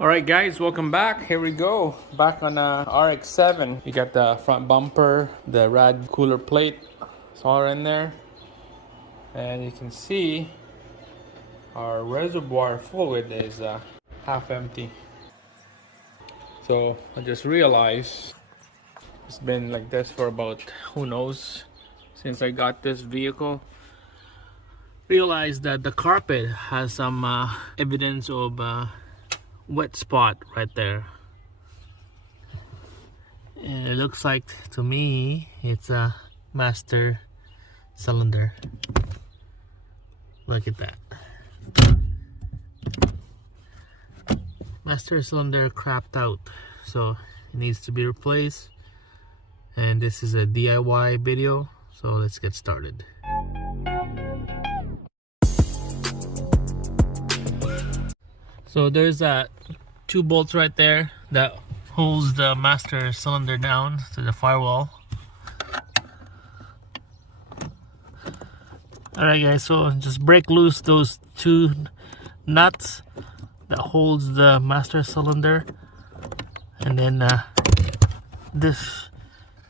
Alright guys, welcome back. Here we go. Back on RX7. We got the front bumper, the rad cooler plate. It's all in there. And you can see our reservoir fluid is half empty. So I just realized it's been like this for about, who knows, since I got this vehicle. Realized that the carpet has some evidence of wet spot right there, and it looks like to me it's a master cylinder. Look at that, master cylinder crapped out, so it needs to be replaced. And this is a DIY video, so let's get started. So there's two bolts right there that holds the master cylinder down to the firewall. Alright guys, so just break loose those two nuts that holds the master cylinder, and then this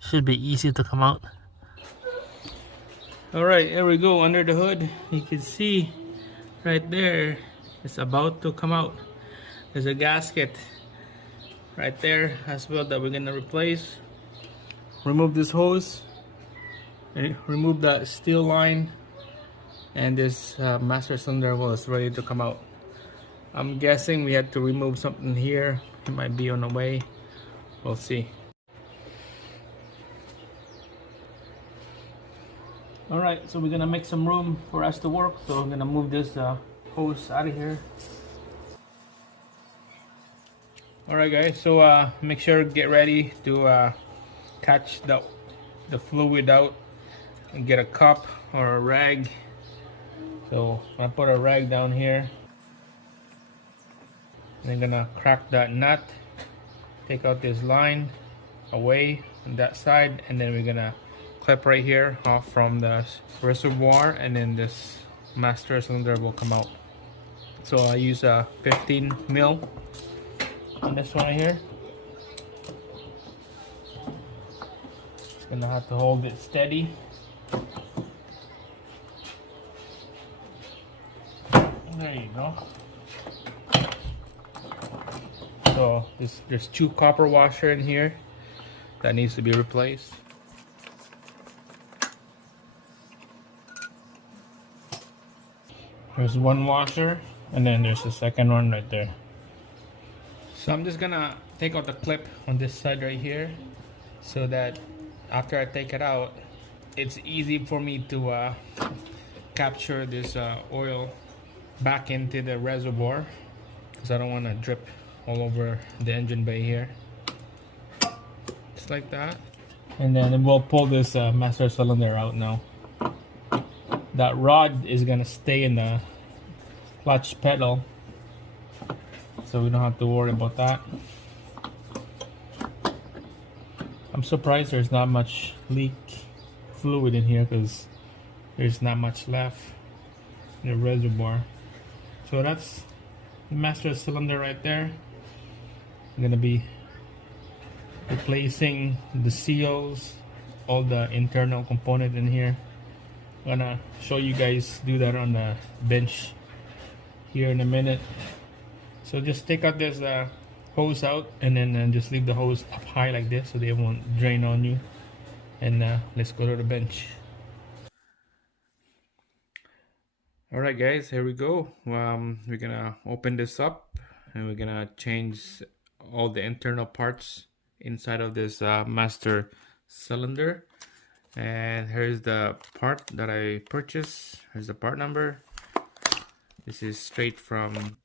should be easy to come out. Alright, here we go. Under the hood, you can see right there, it's about to come out. There's a gasket right there as well that we're gonna replace. Remove this hose, remove that steel line, and this master cylinder was ready to come out. I'm guessing we had to remove something here. It might be on the way. We'll see. Alright, so we're gonna make some room for us to work. So I'm gonna move this hose out of here. Alright guys, so make sure get ready to catch the fluid out, and get a cup or a rag. So I put a rag down here, and I'm gonna crack that nut, take out this line away on that side, and then we're gonna clip right here off from the reservoir, and then this master cylinder will come out. So I use a 15 mil on this one right here. Just gonna have to hold it steady. There you go. So there's two copper washer in here that needs to be replaced. There's one washer, and then there's the second one right there. So I'm just gonna take out the clip on this side right here, so that after I take it out, it's easy for me to capture this oil back into the reservoir, because I don't want to drip all over the engine bay here. Just like that. And then we'll pull this master cylinder out now. That rod is gonna stay in the clutch pedal, so we don't have to worry about that. I'm surprised there's not much leak fluid in here, because there's not much left in the reservoir. So that's the master cylinder right there. I'm gonna be replacing the seals, all the internal component in here. I'm gonna show you guys do that on the bench here in a minute. So just take out this hose out, and then just leave the hose up high like this so they won't drain on you. And let's go to the bench. Alright guys, here we go. We're gonna open this up, and we're gonna change all the internal parts inside of this master cylinder. And here's the part that I purchased. Here's the part number. This is straight from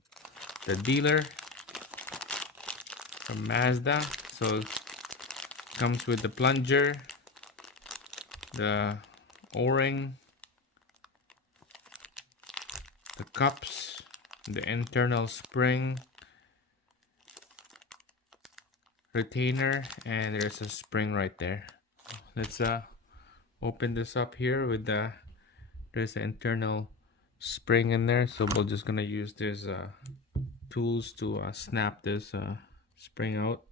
the dealer, from Mazda. So it comes with the plunger, the O-ring, the cups, the internal spring, retainer, and there's a spring right there. Let's open this up here with there's the internal spring in there. So we're just gonna use this tools to snap this spring out.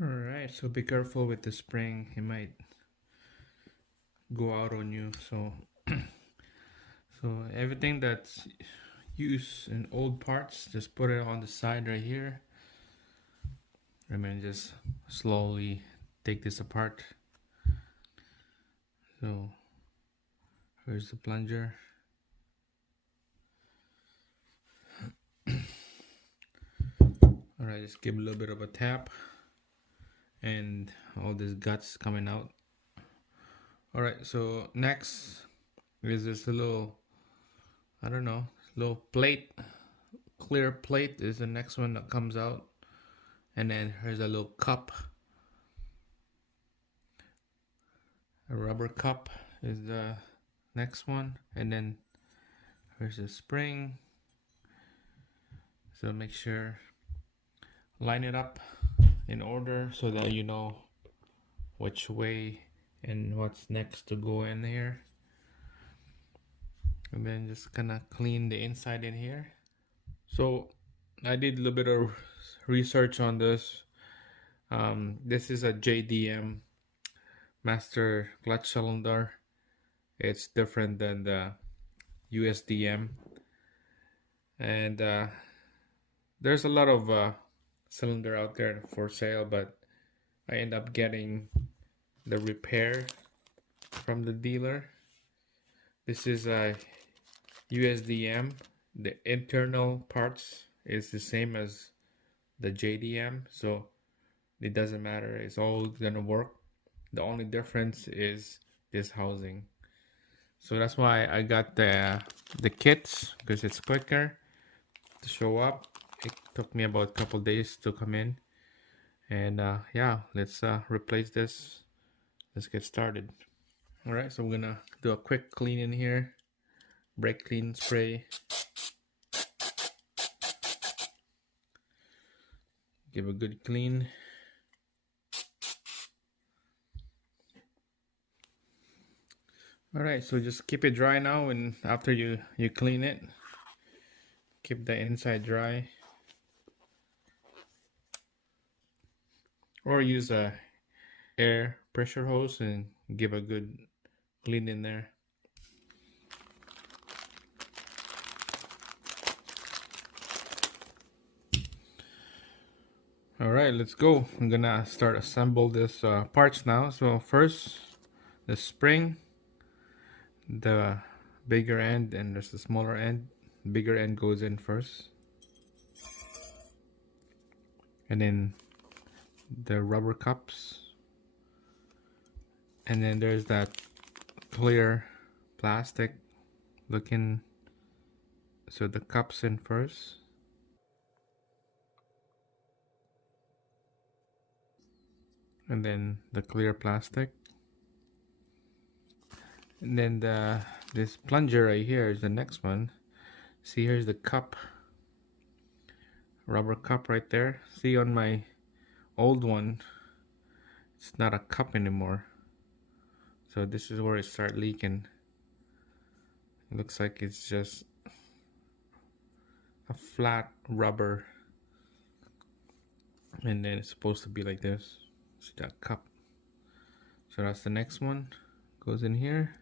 Alright, so be careful with the spring, it might go out on you. So so everything that's used in old parts, just put it on the side right here, and then just slowly take this apart. So here's the plunger. Alright, just give a little bit of a tap, and all this guts coming out. Alright, so next is this little, I don't know, little plate, clear plate is the next one that comes out. And then here's a little cup, a rubber cup is the next one. And then here's a spring. So make sure, line it up in order so that you know which way and what's next to go in here. And then just kind of clean the inside in here. So I did a little bit of research on this. This is a JDM master clutch cylinder. It's different than the USDM, and there's a lot of cylinder out there for sale, but I end up getting the repair from the dealer. This is a USDM. The internal parts is the same as the JDM, so it doesn't matter, it's all gonna work. The only difference is this housing. So that's why I got the kits, because it's quicker to show up. It took me about a couple days to come in, and yeah, let's replace this. Let's get started. All right, so we're gonna do a quick clean in here. Brake clean spray. Give a good clean. All right, so just keep it dry now, and after you clean it, keep the inside dry, or use a air pressure hose and give a good clean in there. All right, let's go. I'm gonna start assemble this parts now. So first, the spring, the bigger end, and there's the smaller end. Bigger end goes in first, and then the rubber cups, and then there's that clear plastic looking, so the cups in first, and then the clear plastic, and then this plunger right here is the next one. See, here's the cup, rubber cup right there. See, on my old one, it's not a cup anymore, so this is where it starts leaking. It looks like it's just a flat rubber, and then it's supposed to be like this. See that cup? So that's the next one, goes in here.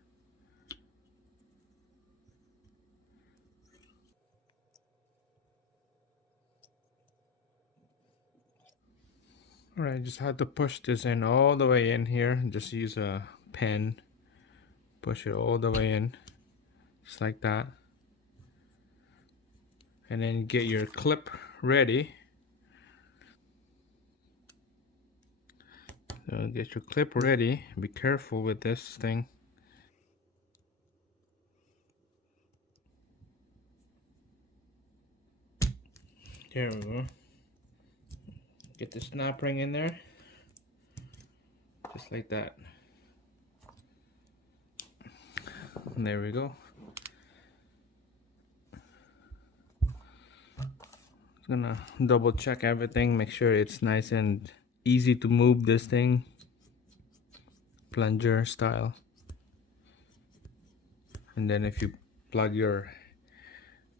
Alright, just have to push this in all the way in here. Just use a pen, push it all the way in, just like that. And then get your clip ready. So get your clip ready. Be careful with this thing. There we go. Get the snap ring in there, just like that. And there we go. Gonna double check everything, make sure it's nice and easy to move this thing, plunger style. And then if you plug your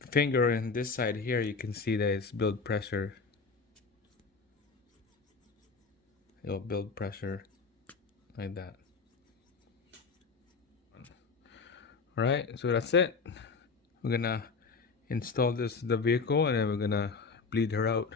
finger in this side here, you can see that it's build pressure. It'll build pressure like that. Alright, so that's it. We're gonna install the vehicle, and then we're gonna bleed her out.